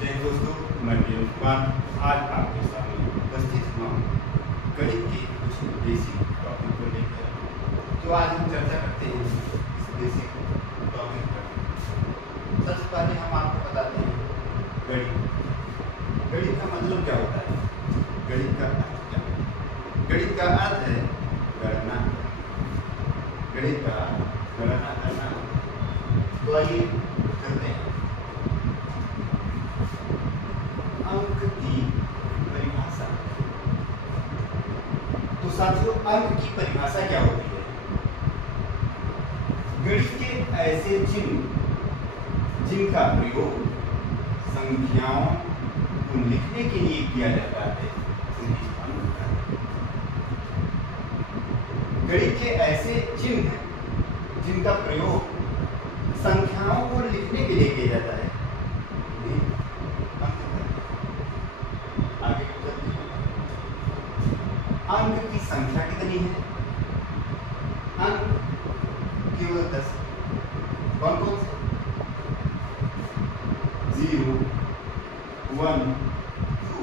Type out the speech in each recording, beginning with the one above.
जय दोस्तों, मैं वीरेंद्र कुमार आज आपके सामने उपस्थित हुआ हूँ गणित के कुछ बेसिक टॉपिक को लेकर। तो आज हम चर्चा करते हैं इस बेसिक टॉपिक पर। सबसे पहले हम आपको बताते हैं गणित। गणित का मतलब क्या होता है, गणित का अर्थ क्या है। गणित का अर्थ है गणना। गणित का गणना करना। तो आइए करते हैं। अंक की परिभाषा। तो साथियों, अंक की परिभाषा क्या होती है? गणित के ऐसे चिन्ह जिनका प्रयोग संख्याओं को लिखने के लिए किया जाता है उन्हें अंक कहते हैं। गणित के ऐसे चिन्ह जिनका प्रयोग संख्याओं को लिखने के लिए किया जाता है उन्हें अंक कहते हैं। आगे चलते हैं। अंक की संख्या कितनी है? अंक केवल 10। कौन कौन से? 0, 1, 2,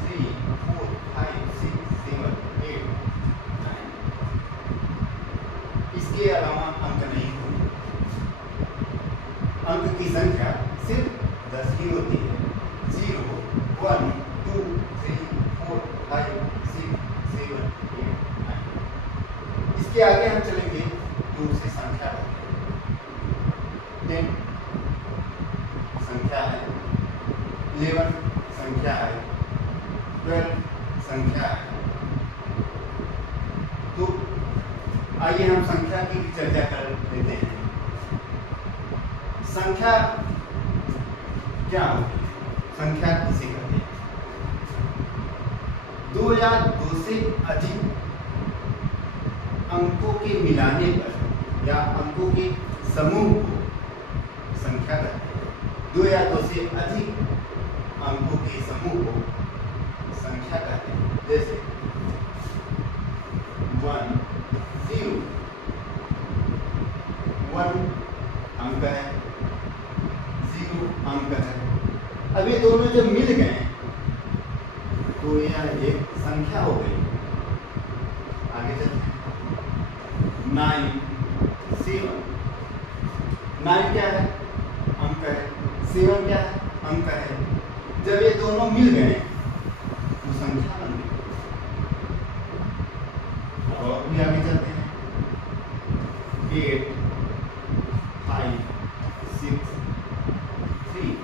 3, 4, 5, 6, 7, 8, 9। इसके अलावा अंक नहीं होते। अंक की संख्या सिर्फ 10 ही होती है। 0, 1, 2, 3, 4, 5, 6, 7, 8, 9। इसके आगे हम चलेंगे तो उसे संख्या होती है। 10 संख्या है, 11 संख्या है, 12 संख्या है। तो आइए हम संख्या की चर्चा कर लेते हैं। संख्या क्या होती है? संख्या किसे कहते हैं? 2 या 2 से अधिक अंकों के मिलाने पर या अंकों के समूह को संख्या कहते हैं। 2 या 2 से अधिक अंकों के समूह को संख्या कहते हैं। जैसे 1, 0, 1 अंक है, 0 अंक है। अब ये दोनों जब मिल गए तो यह एक संख्या हो गई। आगे चलते हैं। 9, 7। 9 क्या है? अंक है। 7 क्या है? अंक है। जब ये दोनों मिल गए तो संख्या बन गई। और भी आगे चलते हैं। 8, 5, 6, 3।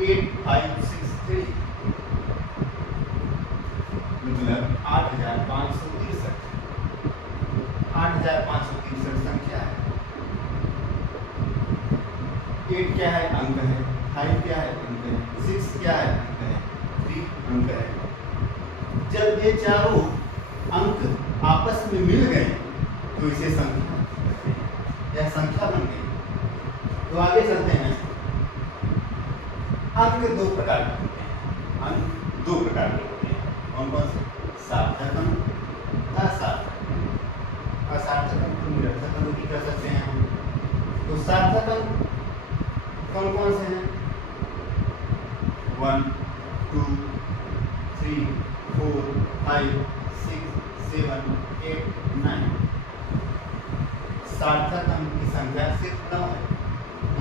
8, 5, 6, 3 मतलब 8563। 8563 संख्या है। 8 क्या है? अंक है। 5 क्या है? अंक है। 6 क्या है? अंक है। 3 अंक है। जब ये चारों अंक आपस में मिल गए तो इसे संख्या कहते हैं। यह संख्या बन गई। तो आगे चलते हैं। अंक 2 प्रकार के होते हैं। अंक 2 प्रकार के होते हैं। कौन कौन से? सार्थक अंक, असार्थक अंक। असार्थक अंक को निरर्थक अंक भी कह सकते हैं हम। तो सार्थक अंक कौन कौन से हैं? 1, 2, 3, 4, 5, 6, 7, 8, 9। सार्थक अंक की संख्या सिर्फ 9 है।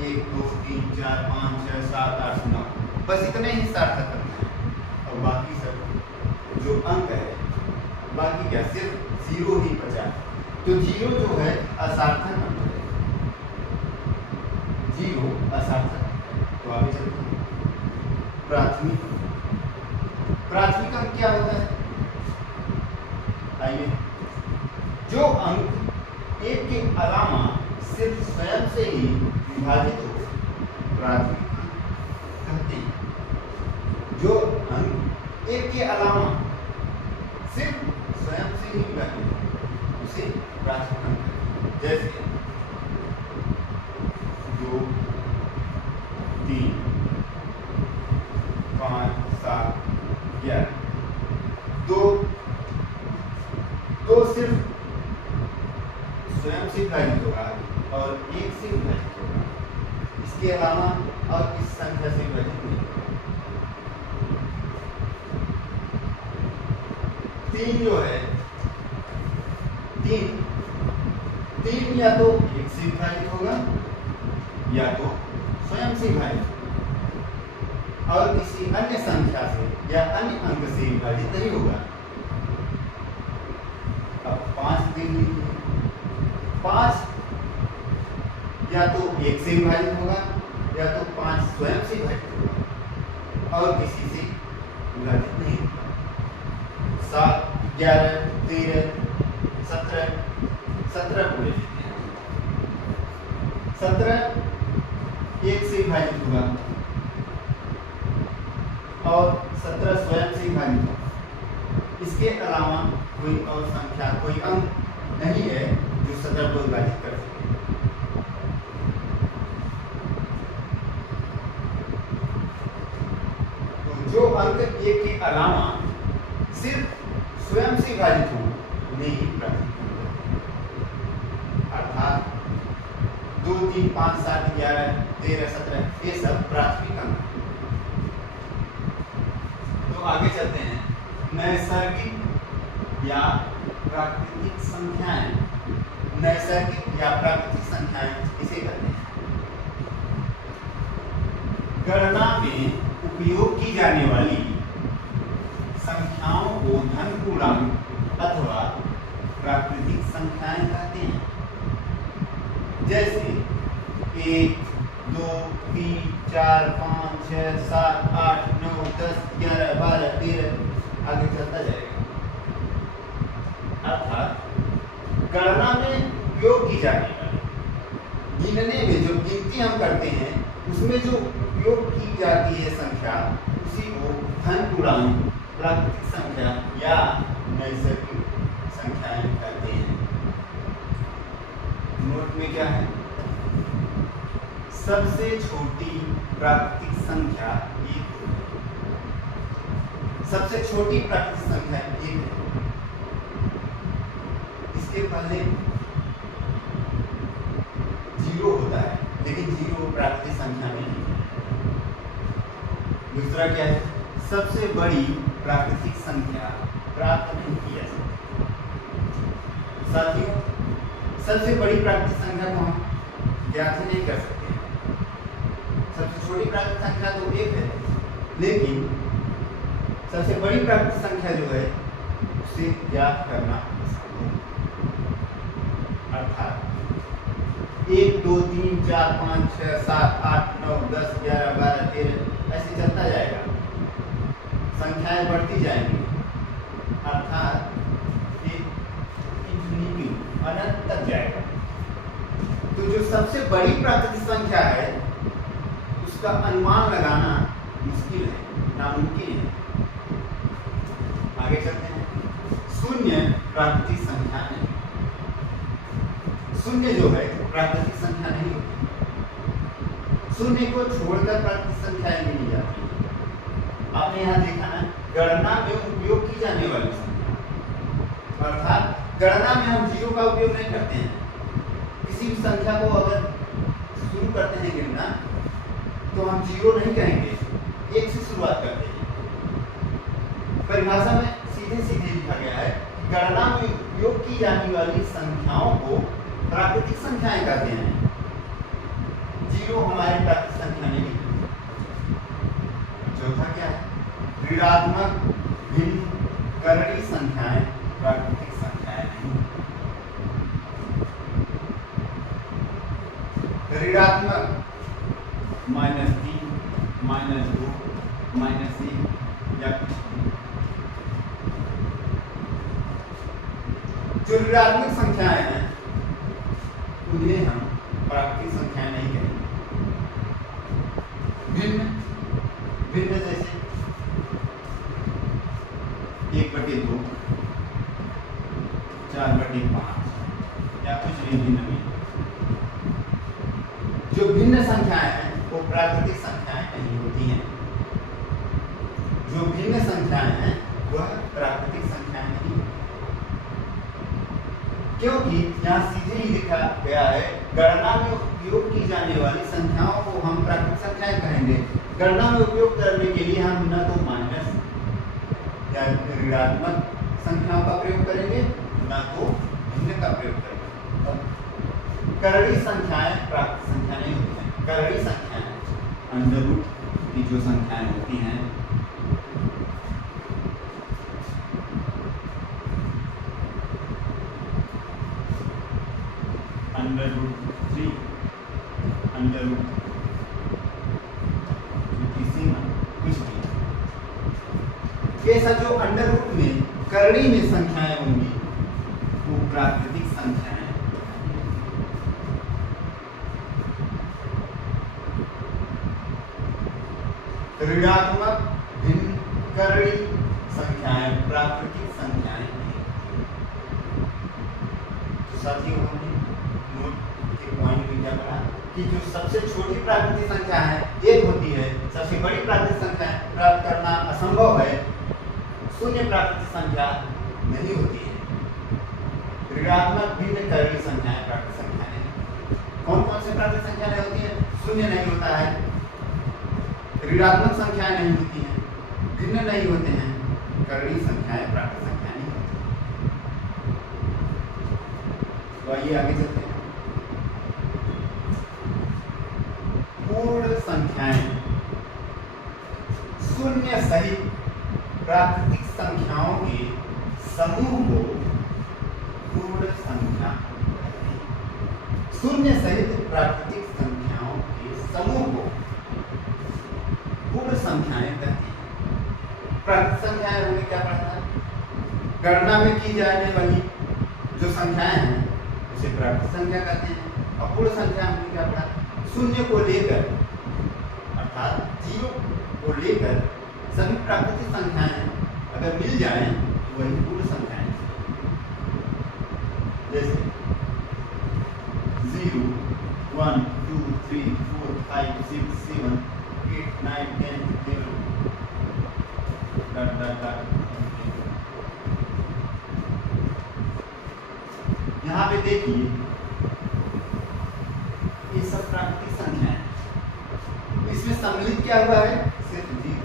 1, 2, 3, 4, 5, 6, 7, 8, 9। बस इतने ही सार्थक अंक हैं। और बाकी सब जो अंक है, बाकी क्या, सिर्फ 0 ही बचा। तो 0 जो है असार्थक अंक है। 0 असार्थक अंक है। तो आगे चलते हैं। प्राथमिक। प्राथमिक अंक क्या होता है? आइए। जो अंक एक के अलावा सिर्फ स्वयं से ही विभाजित हो, प्राथमिक अंक कहते हैं। जो अंक एक के अलावा सिर्फ स्वयं से ही विभाजित हो उसे प्राथमिक अंक कहते हैं। जैसे 2, 3, 5, 7, 11। 2 सिर्फ स्वयं से विभाजित होगा और 1 से विभाजित होगा। इसके अलावा और किस संख्या से विभाजित 3 जो है, 3 या तो 1 से विभाजित होगा या तो स्वयं से विभाजित होगा और किसी अन्य संख्या से या अन्य अंक से विभाजित नहीं होगा। अब 5 देख लीजिए, 5 या तो 1 से विभाजित होगा या तो 5 स्वयं से विभाजित होगा और किसी से विभाजित नहीं होगा। 7, 11, 13, 17 पूरे लेते हैं। 17 1 से विभाजित होगा और 17 स्वयं से विभाजित होगा। इसके अलावा कोई और संख्या, कोई अंक नहीं है जो 17 को विभाजित कर सके। तो जो अंक 1 के अलावा सिर्फ स्वयं से विभाजित हो उन्हें ही प्राथमिक अंक, अर्थात 2, 3, 5, 7, 11, 13, 17 ये सब प्राथमिक अंक। तो आगे चलते हैं। नैसर्गिक या प्राकृतिक संख्याएं, नैसर्गिक या प्राकृतिक संख्याएं इसे कहते हैं। गणना में उपयोग की जाने वाली संख्याओं को धन पूर्णांक अथवा प्राकृतिक संख्याएं कहते हैं। जैसे 1, 2, 3, 4, 5, 6, 7, 8, 9, 10, 11, 12, 13 आगे चलता जाएगा। अर्थात गणना में उपयोग की जाने वाली, गिनने में जो गिनती हम करते हैं उसमें जो उपयोग की जाती है संख्या, उसी को धन पूर्णांक, प्राकृतिक संख्या या नैसर्गिक संख्याएं कहते हैं। नोट में क्या है? सबसे छोटी प्राकृतिक संख्या 1 है। सबसे छोटी प्राकृतिक संख्या 1 है। इसके पहले 0 होता है, लेकिन 0 प्राकृतिक संख्या में नहीं है। दूसरा क्या है? सबसे बड़ी प्राकृतिक संख्या प्राप्त नहीं की जा सकती। साथियों, सबसे बड़ी प्राकृतिक संख्या को हम ज्ञात ही नहीं कर सकते। सबसे छोटी प्राकृतिक संख्या तो 1 है, लेकिन सबसे बड़ी प्राकृतिक संख्या जो है उसे ज्ञात करना असंभव है। अर्थात 1, 2, 3, 4, 5, 6, 7, 8, 9, 10, 11, 12, 13 ऐसे चलता जाएगा, संख्याएं बढ़ती जाएंगी। अर्थात अनंत तक जाएगा। तो जो सबसे बड़ी प्राकृतिक संख्या है उसका अनुमान लगाना मुश्किल है, नामुमकिन है। आगे चलते हैं। शून्य प्राकृतिक संख्या नहीं। शून्य जो है प्राकृतिक संख्या नहीं होती। शून्य को छोड़कर प्राकृतिक संख्याएं गिनी जाती है। आपने यहाँ देखा ना, गणना में उपयोग की जाने वाली संख्या, अर्थात गणना में हम 0 का उपयोग नहीं करते हैं। किसी भी संख्या को अगर शुरू करते हैं गिनना तो हम 0 नहीं कहेंगे, 1 से शुरुआत करते हैं। परिभाषा में सीधे सीधे लिखा गया है कि गणना में उपयोग की जाने वाली संख्याओं को प्राकृतिक संख्याएं कहते हैं। 0 हमारी प्राकृतिक संख्या नहीं है। चौथा क्या है? ऋणात्मक भिन्न करणी संख्याएं प्राकृतिक संख्याएं नहीं। ऋणात्मक -3, -2, -1 या कुछ। जो ऋणात्मक संख्याएं हैं उन्हें हम प्राकृतिक संख्याएं नहीं कहेंगे। भिन्न भिन्न जैसे 1/2, 4/5 या कुछ भी भिन्न भी। जो भिन्न संख्याएं हैं वो प्राकृतिक संख्याएं नहीं होती हैं। जो भिन्न संख्याएं हैं वह प्राकृतिक संख्याएं नहीं, क्योंकि यहाँ सीधे ही लिखा गया है गणना में उपयोग की जाने वाली संख्याओं को हम प्राकृतिक संख्याएं कहेंगे। गणना में उपयोग करने के लिए हम न तो माइनस या ऋणात्मक संख्याओं का प्रयोग करेंगे, ना तो भिन्न का प्रयोग करेंगे। अब करड़ी संख्याएं प्राकृत संख्या नहीं होती हैं। करड़ी संख्याएं अंडर रूट की जो संख्याएं होती हैं, अंडर रूट 3, अंडर रूट कुछ भी, ये सब जो अंडर रूट में करड़ी में संख्याएं होंगी वो प्राकृतिक संख्याएं। ऋणात्मक भिन्न करड़ी संख्याएं प्राकृतिक संख्याएं नहीं। तो साथियों नोट के पॉइंट में क्या पढ़ा कि जो सबसे छोटी प्राकृतिक संख्या है एक होती है, सबसे बड़ी प्राकृतिक संख्या प्राप्त करना असंभव है, शून्य प्राकृतिक संख्या नहीं होती है। ऋणात्मक भिन्न करड़ी संख्याएं प्राकृतिक संख्याएं। कौन कौन सी प्राकृतिक संख्या नहीं होती है? शून्य नहीं होता है, ऋणात्मक संख्याएं नहीं होती हैं, भिन्न नहीं होते हैं, करड़ी संख्याएं प्राकृतिक संख्या नहीं होती। तो आइए आगे चलते हैं। पूर्ण संख्याएं शून्य सहित प्राकृतिक संख्याओं के समूह को पूर्ण संख्या कहते हैं। शून्य सहित प्राकृतिक संख्याओं के समूह को पूर्ण संख्याएं कहते हैं। प्राकृतिक संख्याएं हमने क्या पढ़ा था? गणना में की जाने वाली जो संख्याएं हैं उसे प्राकृतिक संख्या कहते हैं। और पूर्ण संख्या हमने क्या पढ़ा? शून्य को लेकर अर्थात 0 को लेकर सभी प्राकृतिक संख्याएं अगर मिल जाएं तो वही पूर्ण संख्याएं। जैसे 0, 1, 2, 3, 4, 5, 6, 7, 8, 9, 10, 11 यहाँ पे देखिए ये सब प्राकृतिक संख्या है। इसमें सम्मिलित क्या हुआ है? सिर्फ 0।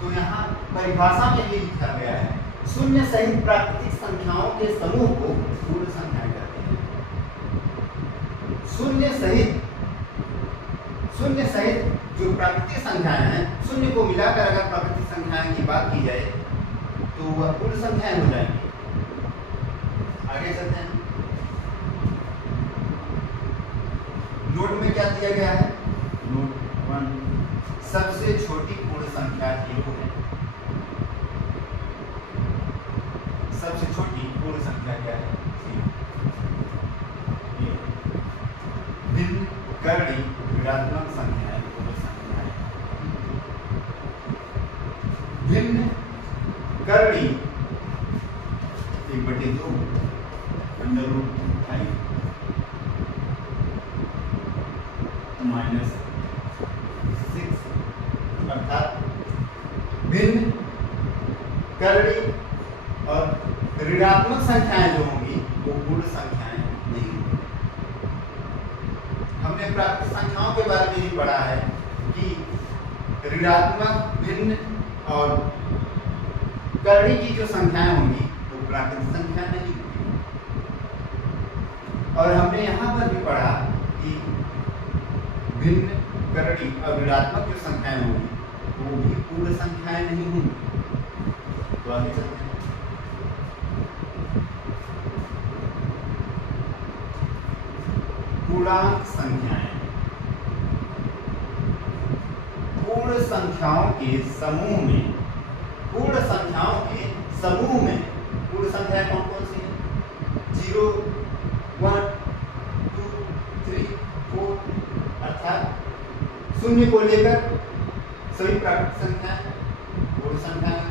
तो यहाँ परिभाषा में ये लिखा गया है, शून्य सहित प्राकृतिक संख्याओं के समूह को पूर्ण संख्याएं कहते हैं। शून्य सहित जो प्राकृतिक संख्याएं हैं, शून्य को मिलाकर अगर प्राकृतिक संख्याएं की बात की जाए तो वह पूर्ण संख्याएं हो जाएंगी। आगे चलते हैं। नोट में क्या दिया गया है? नोट 1, सबसे छोटी पूर्ण संख्या 0 है। सबसे छोटी पूर्ण संख्या क्या है? 0। भिन्न करड़ी ऋणात्मक संख्या है, पूर्ण संख्या है। भिन्न करड़ी 1/2 अंडर रूट 5 -6 अर्थात भिन्न करड़ी और ऋणात्मक संख्याएं जो होंगी वो पूर्ण संख्याएं नहीं होंगी। हमने प्राकृतिक संख्याओं के बारे में भी पढ़ा है कि ऋणात्मक भिन्न और करड़ी की जो संख्याएं होंगी वो प्राकृतिक संख्या नहीं होगी। और हमने यहाँ पर भी पढ़ा कि भिन्न करड़ी और ऋणात्मक जो संख्याएं होंगी वो भी पूर्ण संख्याएं नहीं होंगी। तो आगे चलते हैं। पूर्णांक संख्याएं पूर्ण संख्याओं के समूह में, पूर्ण संख्याओं के समूह में पूर्ण संख्याएं कौन कौन सी हैं? 0, 1, 2, 3, 4 अर्थात शून्य को लेकर सभी प्राकृतिक संख्याएं पूर्ण संख्याएं।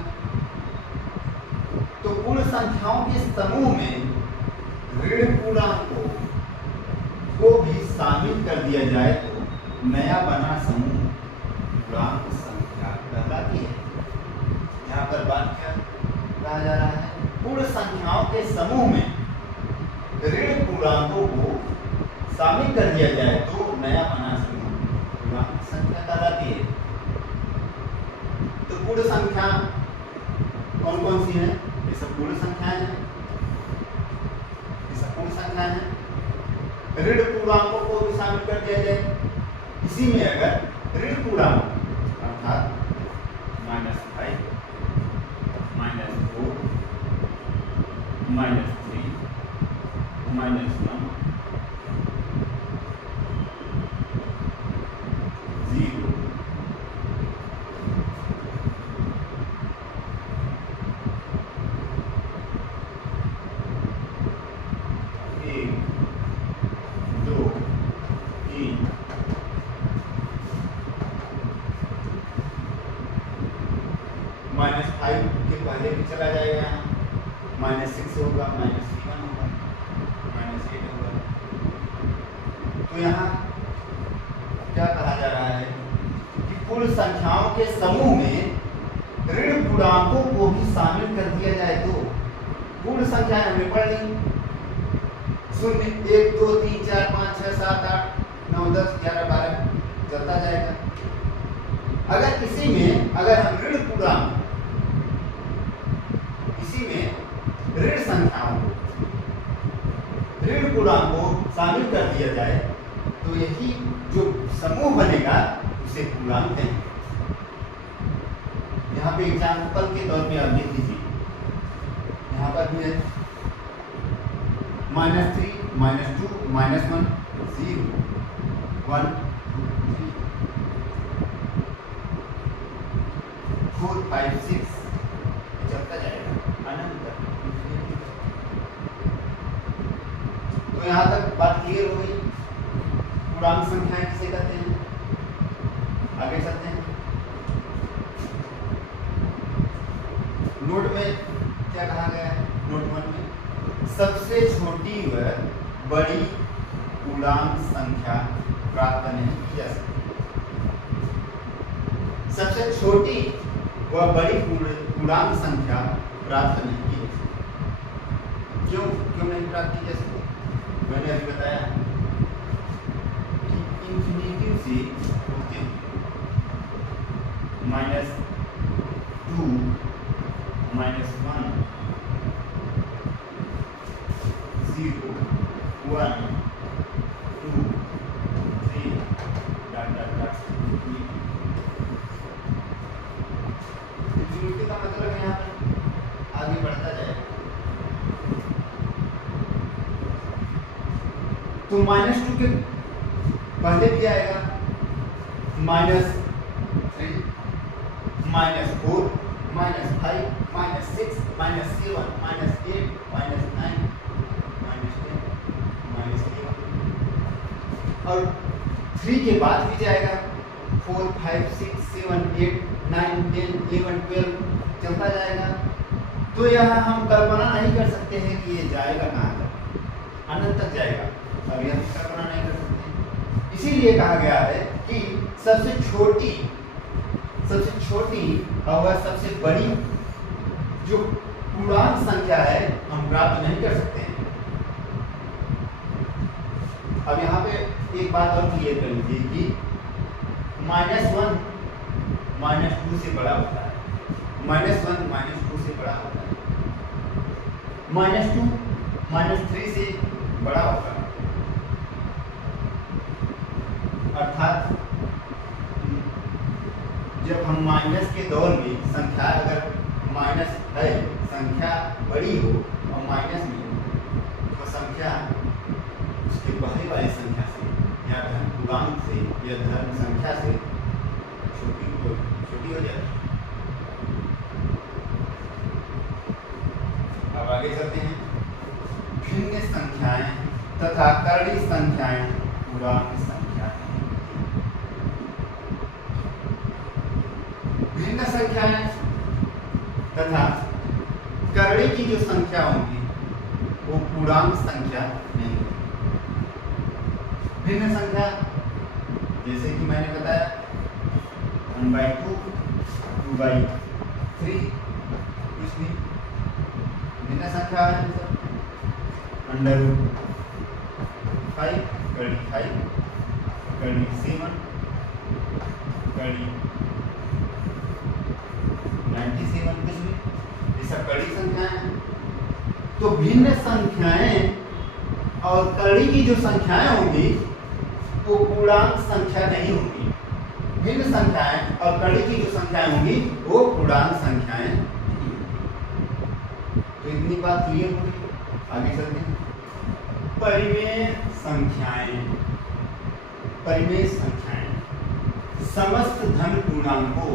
तो पूर्ण संख्याओं के समूह में ऋण पूर्णांकों को भी शामिल कर दिया जाए तो नया बना समूह पूर्णांक संख्या कहलाती है। यहाँ पर बात क्या कहा जा रहा है? पूर्ण संख्याओं के समूह में ऋण पूर्णांकों को शामिल कर दिया जाए तो नया बना समूह पूर्णांक संख्या कहलाती है। तो पूर्ण संख्या कौन कौन सी हैं? ये सब पूर्ण संख्याएं हैं, ये सब पूर्ण संख्याएं हैं। ऋण पूर्णांकों को भी शामिल कर दिया जाए। इसी में अगर ऋण पूर्णांक अर्थात -5, -4, -3, -1, 0, 1, 2, 3, -5 के पहले भी चला जाएगा, यहाँ -6 होगा, -7 होगा, -8 होगा। तो यहाँ क्या कहा जा रहा है कि पूर्ण संख्याओं के समूह में ऋण पूर्णांकों को भी शामिल कर दिया जाए तो पूर्ण संख्याएं हमने पढ़ ली, 0, 1, 2, 3, 4, 5, 6, 7, 8, 9, 10, 11, 12 चलता जाएगा। अगर इसी में अगर हम ऋण पूर्णांक, इसी में ऋण संख्याओं को, ऋण पूर्णांक को शामिल कर दिया जाए तो यही जो समूह बनेगा उसे पूर्णांक कहेंगे। यहाँ पे एग्जाम्पल के तौर पे आप देख लीजिए, यहाँ पर भी है -3, -2, -1, 0, 1, 2, 3, 4, 5, 6 चलता जाएगा अनंत। तो यहाँ तक बात क्लियर हो गई। पूर्णांक संख्याएं किसे कहते हैं? आगे चलते हैं। नोट में क्या कहा गया है? नोट 1 में सबसे छोटी व बड़ी पूर्णांक संख्या प्राप्त नहीं की जा सकती। सबसे छोटी व बड़ी पूर्णांक संख्या प्राप्त नहीं की जा सकती। क्यों नहीं प्राप्त की जा सकती? मैंने अभी बताया कि इंफिनिटिव से होते हुए -2, -1, 0, 1, 2, 3 इंफिनिटी का मतलब है यहाँ पे आगे बढ़ता जाएगा। तो -2 के पहले भी आएगा -3, -4, -4, -5, -6, -7, -8, -9, -10, -11 और 3 के बाद भी जाएगा 4, 5, 6, 7, 8, 9, 10, 11, 12 चलता जाएगा। तो यहाँ हम कल्पना नहीं कर सकते हैं कि ये जाएगा कहाँ तक, अनंत तक जाएगा। अब यह कल्पना नहीं कर सकते, इसीलिए कहा गया है कि सबसे छोटी और सबसे बड़ी जो पूर्णांक संख्या है हम प्राप्त नहीं कर सकते हैं। अब यहाँ पे एक बात और क्लियर कर लीजिए कि -1 -2 से बड़ा होता है, -1 -2 से बड़ा होता है, -2 -3 से बड़ा होता है। अर्थात जब हम माइनस के दौर में संख्या अगर माइनस है, संख्या बड़ी हो और माइनस में हो तो संख्या उसके पहले वाली संख्या से या धन पूर्णांक से या धन संख्या से छोटी हो जाती है। अब आगे चलते हैं। भिन्न संख्याएं तथा करड़ी संख्याएं पूर्णांक संख्या हैं। भिन्न संख्याएं तथा करड़ी की जो संख्या होगी वो पूर्णांक संख्या नहीं होगी। भिन्न संख्या जैसे कि मैंने बताया 1/2, 2/3 कुछ भी भिन्न संख्या है। √5 कड़ी 5 कड़ी 7 कड़ी 97 कुछ भी ये सब कड़ी संख्याएं हैं। तो भिन्न संख्याएं और कड़ी की जो संख्याएं होंगी वो पूर्णांक संख्या नहीं होंगी। भिन्न संख्याएं और कड़ी की जो संख्याएं होंगी वो पूर्णांक संख्याएं नहीं होंगी। तो इतनी बात क्लियर हो गई। आगे चलते हैं। परिमेय संख्याएं। परिमेय संख्याएं समस्त धन पूर्णांकों,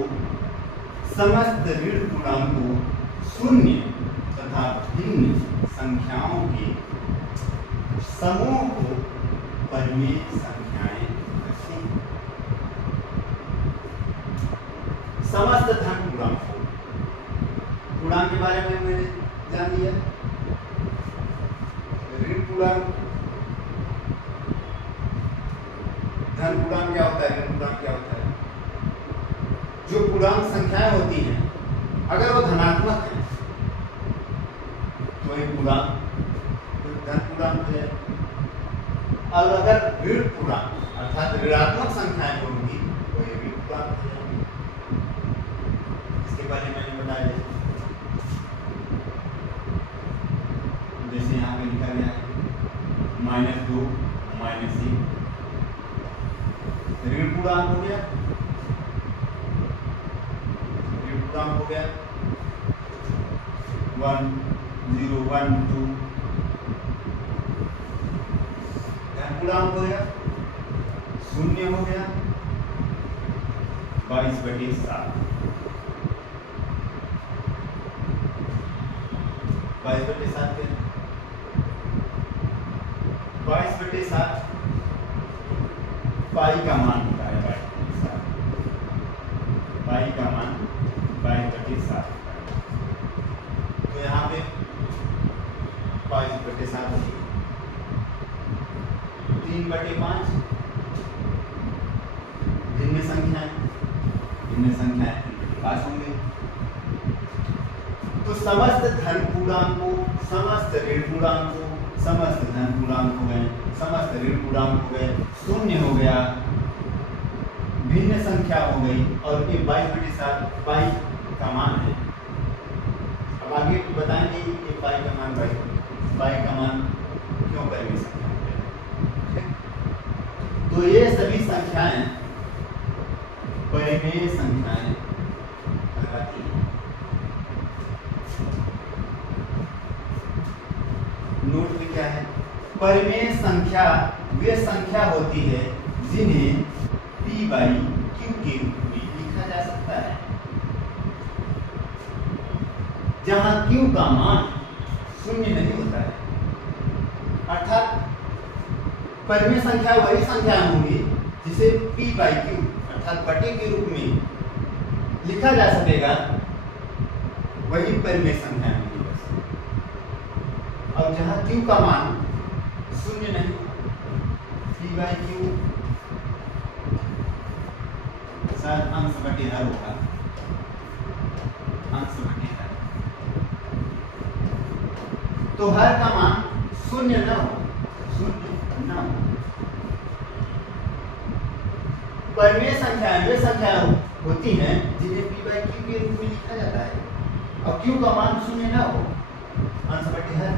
समस्त ऋण पूर्णांकों, शून्य तथा भिन्न संख्याओं के समूह को परिमेय संख्याएं कहते हैं। समस्त धन पूर्णांकों, पूर्णांक के बारे में मैंने जान लिया। ऋण पूर्णांक, धन पूर्णांक क्या होता है, ऋण पूर्णांक क्या होता है? जो पूर्णांक संख्याएं होती हैं अगर वो धनात्मक है तो ये पूर्णांक धन पूर्णांक है, और अगर ऋण पूर्णांक अर्थात ऋणात्मक संख्याएं होंगी तो ये ऋण पूर्णांक है। इसके बारे में मैंने बताया, जैसे यहाँ पे लिखा गया है -2 -1 ऋण पूर्णांक हो गया, ऋण पूर्णांक हो गया 1 0 1 2, धन पूर्णांक हो गया 0 हो गया 22/7, 22/7 के 22/7 पाई का मान होता है 22/7, पाई का मान 22/7। तो यहाँ पे 22/7 3/5 भिन्न संख्याएं, भिन्न संख्याएं 5 होंगे। तो समस्त धन पूर्णांकों, समस्त ऋण पूर्णांकों, समस्त धन पूर्णांक हो गए, समस्त ऋण पूर्णांक हो गए, शून्य हो गया, भिन्न संख्या हो गई, और ये 22/7 पाई का मान है। अब आगे बताएंगे कि पाई का मान पाई का मान क्यों परिमेय संख्या हो गया। तो ये सभी संख्याएं परिमेय संख्याएं कहलाती हैं। नोट में क्या है? परिमेय संख्या वे संख्या होती है जिन्हें p/q के रूप में लिखा जा सकता है, जहां q का मान शून्य नहीं होता है। अर्थात परिमेय संख्या वही संख्या होंगी जिसे p/q अर्थात बटे के रूप में लिखा जा सकेगा, वही परिमेय संख्या होंगी बस। और जहां q का मान शून्य नहीं, p/q शायद अंश बटे हर होगा, अंश बटे हर, तो हर का मान शून्य न हो, शून्य न हो। परिमेय संख्याएं वे संख्याएं होती हैं जिन्हें p/q के रूप में लिखा जाता है, और q का मान शून्य न हो, अंश बटे हर,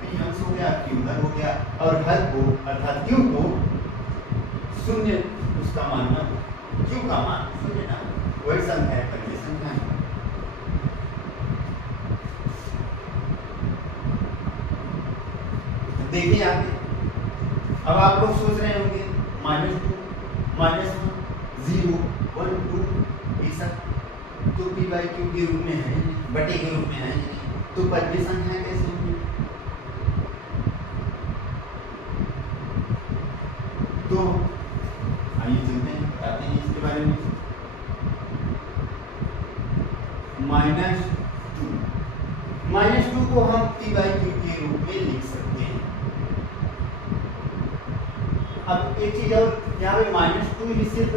p अंश हो गया, q हर हो गया, और हर को अर्थात q को शून्य उसका मान न हो, q का मान शून्य न हो, वही संख्या है परिमेय संख्या है। देखिए आगे, अब आप लोग सोच रहे होंगे -2 -1 0 1 2 ये सब तो p/q के रूप में है, बटे के रूप में है, तो परिमेय संख्या कैसे होंगी? तो आइए चलते हैं, बताते हैं इसके बारे में। -2 को हम p/q के रूप में लिख सकते हैं। अब एक चीज और, यहाँ पे -2 ही सिर्फ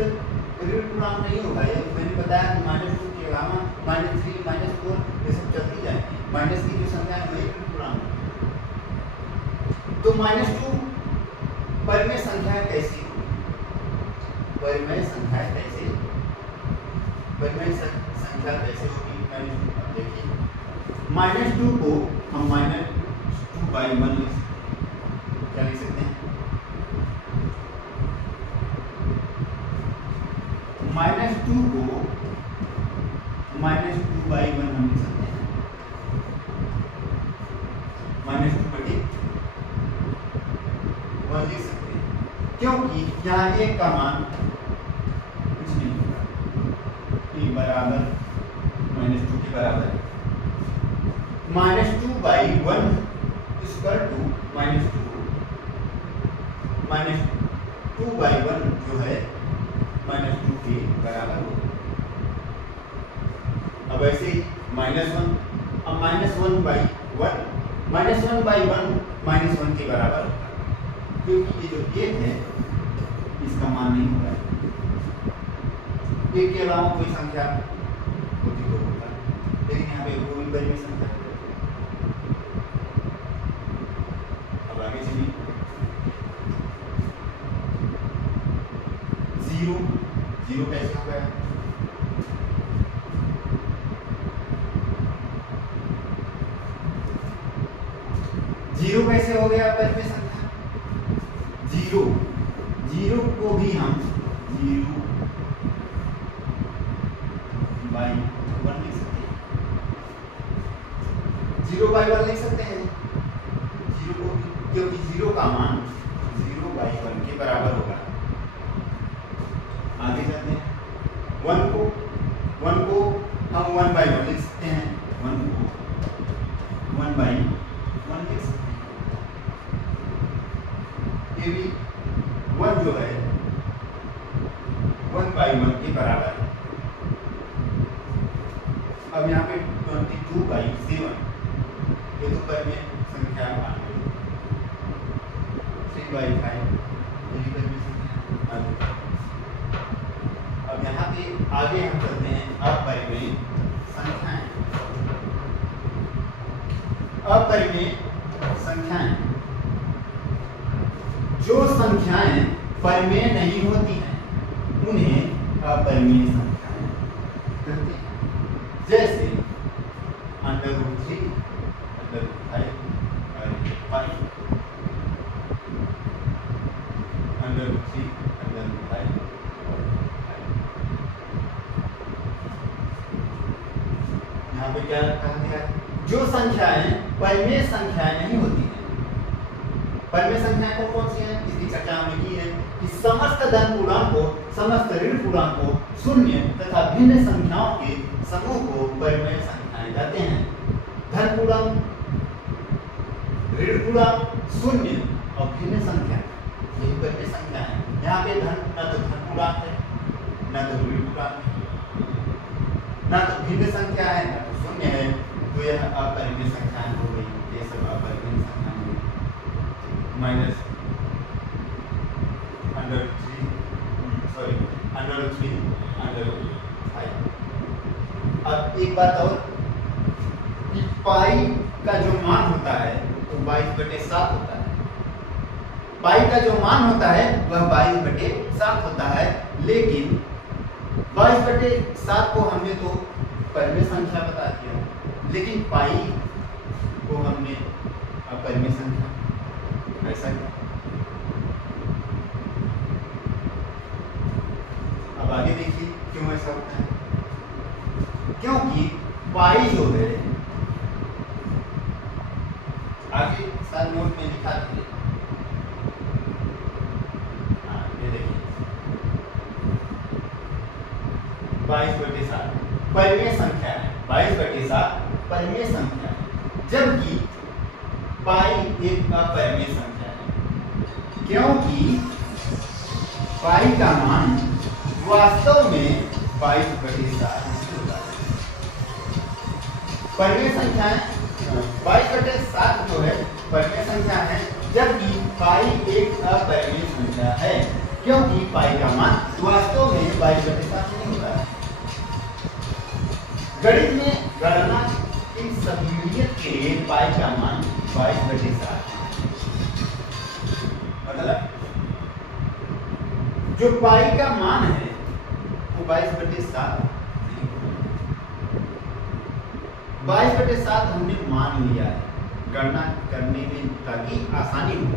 ऋण पूर्णांक नहीं होगा, ये मैंने बताया कि -2 के अलावा -3 -4 ये सब चलती जाएंगी, माइनस की जो संख्या है वही ऋण पूर्णांक। तो -2 परिमेय संख्या कैसी? परिमेय संख्या कैसे? परिमेय संख्या कैसे होगी? देखिए -2 को हम -2/1 क्या लिख सकते हैं? -2 को -2/1 हम लिख सकते हैं, -2/1 लिख सकते हैं, क्योंकि यहाँ एक का मान कुछ नहीं होगा, e बराबर -2 के बराबर है। -2/1 इक्वल टू -2/1 जो है -2 के बराबर होगा। अब ऐसे ही -1, अब -1/1 -1 के बराबर होगा, क्योंकि ये जो 1 है इसका मान नहीं होगा। 1 के अलावा कोई संख्या होती तो होता, लेकिन यहाँ पे कोई परिमेय संख्या। अब आगे चलिए 0 कैसे हो गया? 0 कैसे हो गया परिमेय संख्या? 0 को भी हम 0/1 लिख सकते हैं, 0/1 लिख सकते हैं 0 को भी, क्योंकि 0 का मान 0/1 के बराबर होगा। आगे चलते हैं 1 को हम 1/1 लिख सकते हैं, 1 को 1/1 लिख सकते हैं। ये भी 1 जो है 1/1 के बराबर है। अब यहाँ पे 22/7 ये तो परिमेय संख्या आ गई। 3/5 ये भी परिमेय संख्या आ गई। अब यहाँ पे आगे हम चलते हैं अपरिमेय संख्याएं। अपरिमेय संख्याएं, जो संख्याएं परिमेय नहीं होती हैं उन्हें अपरिमेय संख्याएं कहते हैं। जैसे √3, √5, √5, √3, √5। यहाँ पे क्या कहा गया है? जो संख्याएं परिमेय संख्याएं नहीं होती हैं। परिमेय संख्याएं कौन सी हैं? इसकी चर्चा हमने की है कि समस्त धन पूर्णांकों, समस्त ऋण पूर्णांकों, शून्य तथा भिन्न संख्याओं के समूह को परिमेय संख्याएं कहते हैं। धन पूर्णांक, ऋण पूर्णांक, शून्य और भिन्न संख्या, यही परिमेय संख्या है। यहाँ पे धन न तो धन पूर्णांक है, न तो ऋण पूर्णांक है, न तो भिन्न संख्या है, न तो शून्य है, तो यह अपरिमेय संख्याएं हो गई। ये सब अपरिमेय संख्याएं हो गई। -√3, √5। अब एक बात और कि पाई का जो मान होता है वो 22/7 होता है। पाई का जो मान होता है वह 22/7 होता है, लेकिन 22/7 को हमने तो परिमेय संख्या बता दिया, लेकिन पाई को हमने अपरिमेय संख्या, ऐसा क्या? अब आगे देखिए क्यों ऐसा होता है। क्योंकि पाई जो है, आगे सारे नोट में लिखा था, ये देखिए 22/7 परिमेय संख्या है। 22/7 परिमेय संख्या है, जबकि पाई एक अपरिमेय संख्या है, क्योंकि पाई का मान वास्तव में 22/7 होता है। परिमेय संख्याएं 22/7 जो है परिमेय संख्या है, जबकि पाई एक अपरिमेय संख्या है, क्योंकि पाई का मान वास्तव में 22/7 नहीं होता है। गणित में गणना की सहूलियत के लिए पाई का मान 22/7, मतलब जो पाई का मान है वो 22/7 नहीं 22/7 हमने मान लिया है गणना करने में ताकि आसानी हो,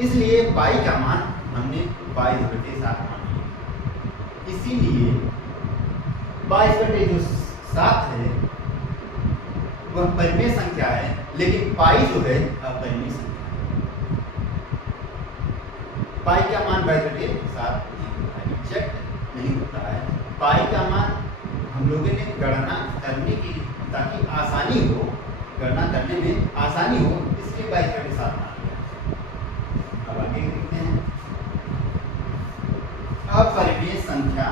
इसलिए पाई का मान हमने 22/7 मान लिया। इसीलिए 22/7 है वह परिमेय संख्या है, लेकिन पाई जो है अपरिमेय संख्या है। पाई का मान 22/7 एग्जैक्ट नहीं होता है। पाई का मान हम लोगों ने गणना करने की ताकि आसानी हो, गणना करने में आसानी हो, इसलिए 22/7 मान लिया। अब आगे देखते हैं। अपरिमेय संख्या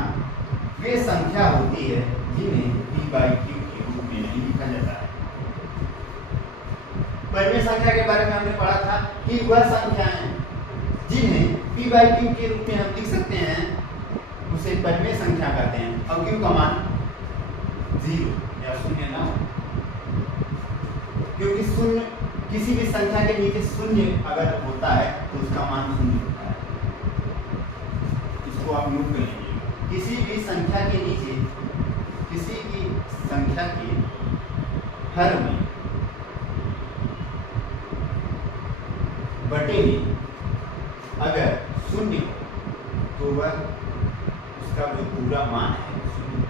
वे संख्या होती है जिन्हें p/q के रूप में नहीं लिखा जाता है। परिमेय संख्या के बारे में हमने पढ़ा था कि वह संख्याएं जिन्हें p/q के रूप में हम लिख सकते हैं उसे परिमेय संख्या कहते हैं। और q का मान 0 या 0 ना हो, क्योंकि शून्य किसी भी संख्या के नीचे शून्य अगर होता है तो उसका मान 0 होता है। इसको आप नोट कर लीजिए। किसी भी संख्या के नीचे, किसी भी संख्या के हर में बटे में अगर 0 हो तो वह उसका जो पूरा मान है 0।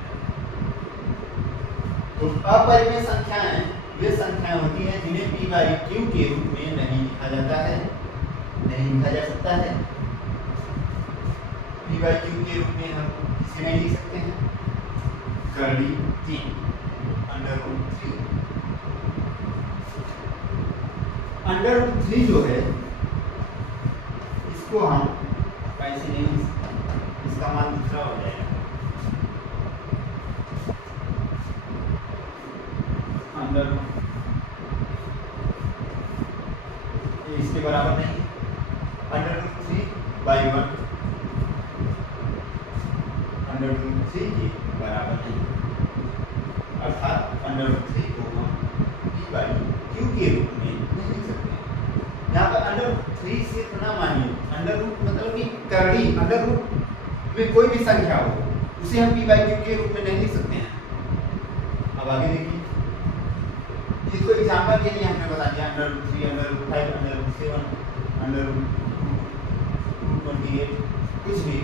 तो अपरिमेय संख्याएं वे संख्याएं होती हैं जिन्हें p/q के रूप में नहीं लिखा जाता है, नहीं लिखा जा सकता है। p/q के रूप में हम इसे नहीं लिख सकते हैं। कर्ली 3 √3 √3 जो है इसको हम ऐसे नहीं लिख सकते, इसका मान दूसरा हो जाएगा। इसके बराबर नहीं, √3/1 √3 के बराबर नहीं, अर्थात √3 को हम p/q के रूप में नहीं लिख सकते। यहाँ पर √3 सिर्फ ना मानिए, अंडर मतलब कि करड़ी अंडर रूट में कोई भी संख्या हो उसे हम p/q के रूप में नहीं लिख सकते हैं। अब आगे देखिए, इसको एग्जाम्पल के लिए हमने बता दिया √3 √5 √7 √228 कुछ भी।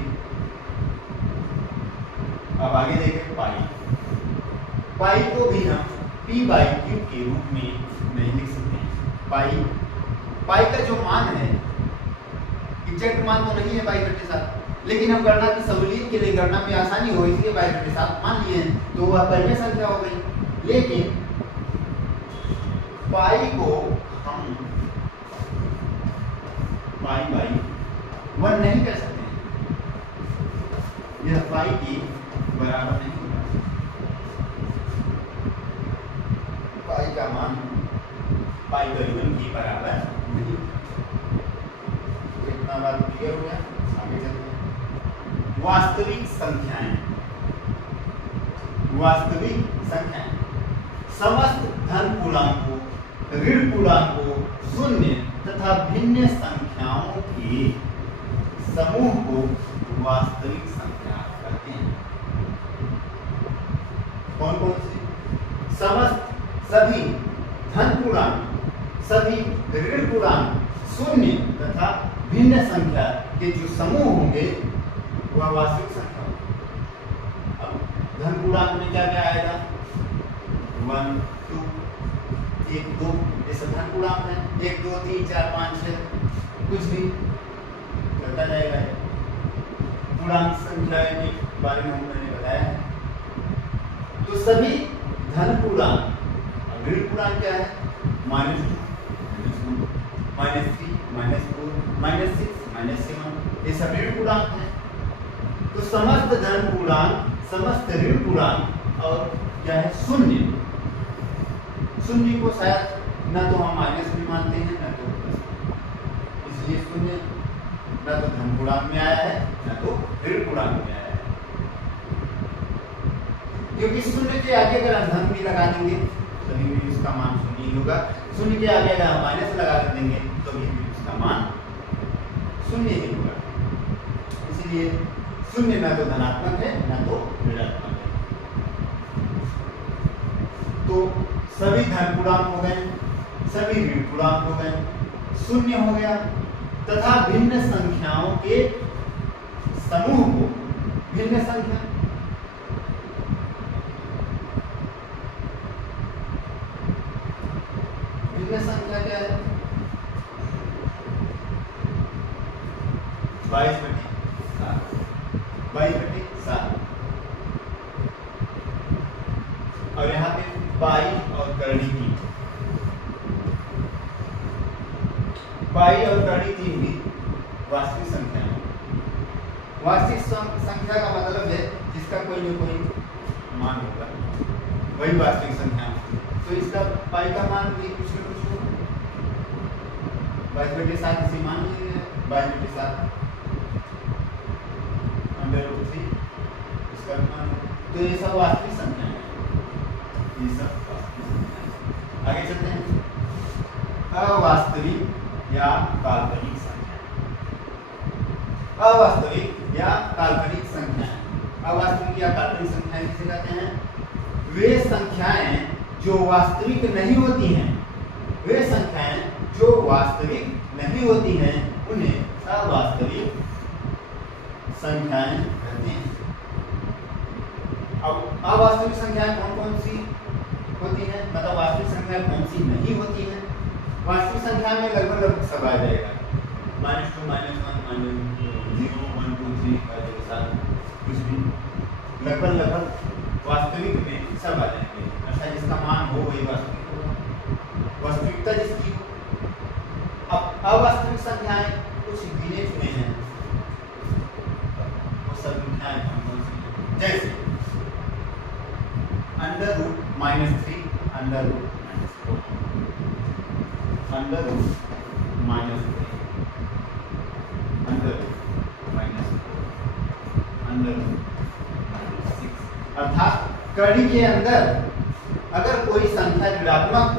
अब आगे देखें पाई को भी हम p/q के रूप में नहीं लिख सकते हैं। पाई का जो मान है एग्जैक्ट मान तो नहीं है 22/7, लेकिन हम गणना की सहूलियत के लिए, गणना में आसानी हो इसलिए 22/7 मान लिए हैं, तो वह परिमेय संख्या हो गई। लेकिन पाई को हम पाई/1 नहीं कर सकते हैं, यह पाई के बराबर नहीं होगा। पाई का मान पाई/1 के बराबर नहीं। इतना बात क्लियर हो गया। आगे चलते हैं। वास्तविक संख्याएं समस्त धन पूर्णांकों, ऋण पूर्णांकों, शून्य तथा भिन्न संख्याओं के समूह को वास्तविक संख्या कहते हैं। कौन कौन से? समस्त, सभी धन पूर्णांक, सभी ऋण पूर्णांक, शून्य तथा भिन्न संख्या के जो समूह होंगे वह वास्तविक संख्या होगी। अब धन पूर्णांक में क्या क्या आएगा? 1 2 1 2 ये सब धन पूर्णांक है। 1 2 3 4 5 6 कुछ भी चलता जाएगा। पूर्णांक संख्या के बारे में मैंने बताया है। तो सभी धन पूर्णांक, ऋण पूर्णांक क्या है? -2 -3 -4 -6 -7 ये सब ऋण पूर्णांक है। तो समस्त धन पूर्णांक, समस्त ऋण पूर्णांक और क्या है? शून्य। शून्य को शायद ना तो हम माइनस में मानते हैं ना तो प्लस, इसलिए शून्य ना तो धन पूर्णांक में आया है ना तो ऋण पूर्णांक में आया है। क्योंकि शून्य के आगे अगर हम धन भी लगा देंगे तभी भी उसका मान शून्य ही होगा। शून्य के आगे अगर हम माइनस लगा देंगे तो भी उसका मान शून्य ही होगा। इसलिए शून्य ना तो धनात्मक है ना तो ऋणात्मक है। तो सभी धन पूर्णांक हो गए, सभी ऋण पूर्णांक हो गए, शून्य हो गया तथा भिन्न संख्याओं के समूह को भिन्न संख्या क्या है 22/7 और यहाँ पे पाई और करणी 3 भी वास्तविक संख्या है। वास्तविक संख्या का मतलब है जिसका कोई न कोई मान होगा, वही वास्तविक संख्या है। तो इसका पाई का मान भी कुछ न कुछ होगा। 22/7 इसी मान लीजिए 22/7 √3 इसका मान। तो ये सब वास्तविक संख्या है, ये सब वास्तविक संख्या है। आगे चलते हैं। अवास्तविक या काल्पनिक संख्या। अवास्तविक या काल्पनिक संख्या। अवास्तविक या काल्पनिक संख्याएं किसे कहते हैं? वे संख्याएं जो वास्तविक नहीं होती हैं, वे संख्याएं जो वास्तविक नहीं होती हैं उन्हें अवास्तविक संख्याएं कहते हैं। अब अवास्तविक संख्याएं कौन कौन सी होती हैं, मतलब वास्तविक संख्याएं कौन सी नहीं होती हैं? वास्तविक संख्या में लगभग सब आ जाएगा, -2 -1 -0 1 2 3 के साथ कुछ भी लगभग वास्तविक में सब आ जाएंगे। अच्छा, जिसका मान हो वही वास्तविक होगा, वास्तविकता जिसकी हो। अब अवास्तविक संख्याएं कुछ गिने चुने हैं, वो सब संख्याएं कौन कौन सी हैं? जैसे √-3 √-4 √-3 √-6। अर्थात कड़ी के अंदर अगर कोई संख्या ऋणात्मक हो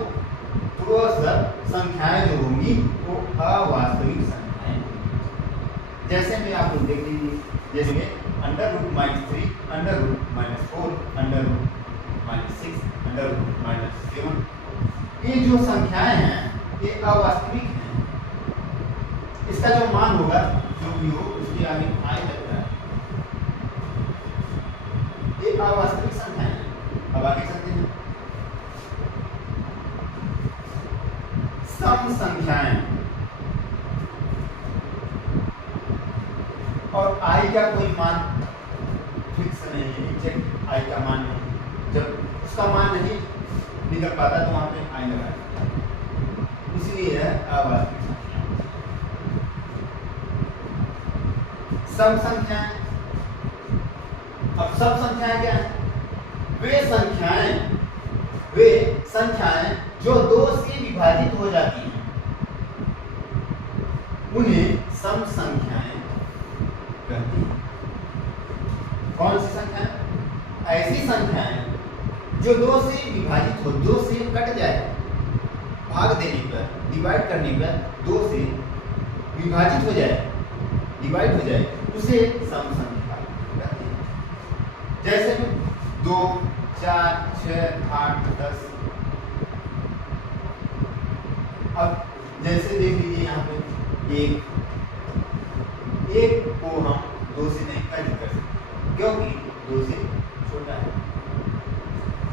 तो वो सब संख्याएं जो होंगी वो अवास्तविक संख्याएं। जैसे में आप लोग देख लीजिए, जैसे में √-3 √-4 √-6 √-7, ये जो संख्याएं हैं ये अवास्तविक हैं। इसका जो मान होगा जो भी हो उसके आगे आई लगता है, ये अवास्तविक संख्याएं हैं। अब आगे चलते हैं। सम संख्याएं और आई का कोई मान फिक्स नहीं है, एग्जैक्ट आई का मान नहीं। जब उसका मान नहीं निकल पाता तो वहां पे आई लगाया, इसलिए है अवास्तविक संख्या। सम संख्याएं। अब सब संख्याएं क्या है? वे संख्याएं जो 2 से विभाजित हो जाती हैं उन्हें सम संख्याएं कहते हैं। कौन सी संख्याएं? ऐसी संख्याएं जो 2 से विभाजित हो, 2 से कट जाए, भाग देने पर, डिवाइड करने पर 2 से विभाजित हो जाए, डिवाइड हो जाए, उसे सम संख्या कहते हैं। जैसे 2 4 6 8 10। अब जैसे देख लीजिए यहाँ पे एक को हम 2 से नहीं कट कर सकते क्योंकि 2 से छोटा है।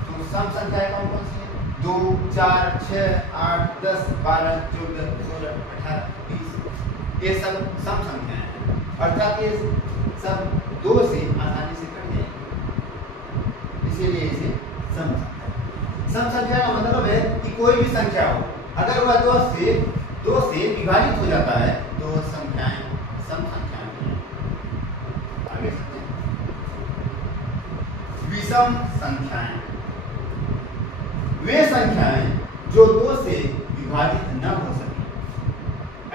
तो सम संख्याएं कौन कौन सी हैं? 2 4 6 8 10 12 14 16 18 20, ये सब सम संख्याएं हैं। अर्थात ये सब 2 से आसानी से कट जाएंगे, इसीलिए इसे सम संख्या का मतलब है कि कोई भी संख्या हो, अगर वह 2 से विभाजित हो जाता है तो संख्याएं सम संख्याएं हैं। आगे चलते हैं। विषम संख्याएं। वे संख्याएं जो 2 से विभाजित न हो सके,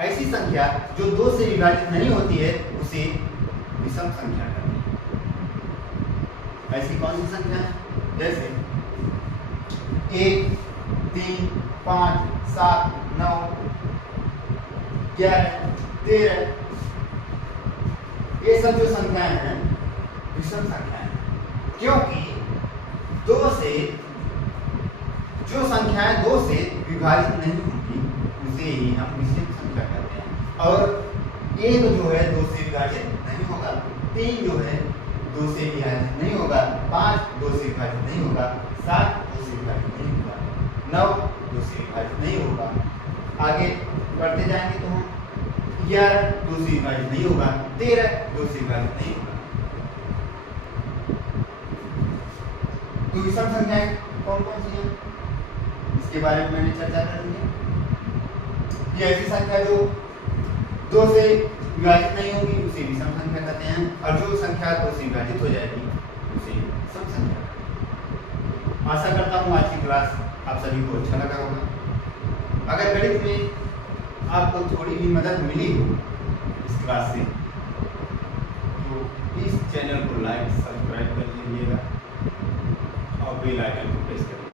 ऐसी संख्या जो 2 से विभाजित नहीं होती है उसे विषम संख्या कहते हैं। ऐसी कौन सी संख्या है? जैसे 1 3 5 7 9 11 13, ये सब जो संख्याएं हैं विषम संख्याएं हैं, क्योंकि 2 से जो संख्या विभाजित नहीं होगी उसे ही हम विषम संख्या कहते हैं। और एक जो है 2 से विभाजित नहीं होगा, 3 जो है 2 से विभाजित नहीं होगा, 5 2 से विभाजित नहीं होगा, 7 2 से विभाजित नहीं होगा, 9 2 से विभाजित नहीं होगा। आगे बढ़ते जाएंगे तो हम 11 2 से विभाजित नहीं होगा, 13 2 से विभाजित नहीं होगा। तो विषम संख्याएं कौन कौन सी हैं इसके बारे में मैंने चर्चा कर ली है। ये ऐसी संख्या जो 2 से विभाजित नहीं होगी उसे विषम संख्या कहते हैं, और जो संख्या 2 से विभाजित हो जाएगी उसे सम संख्या। आशा करता हूँ आज की क्लास आप सभी को अच्छा लगा होगा। अगर गणित में आपको थोड़ी भी मदद मिली हो इस क्लास से तो प्लीज चैनल को लाइक सब्सक्राइब कर लीजिएगा और बेल आइकन को प्रेस करिए।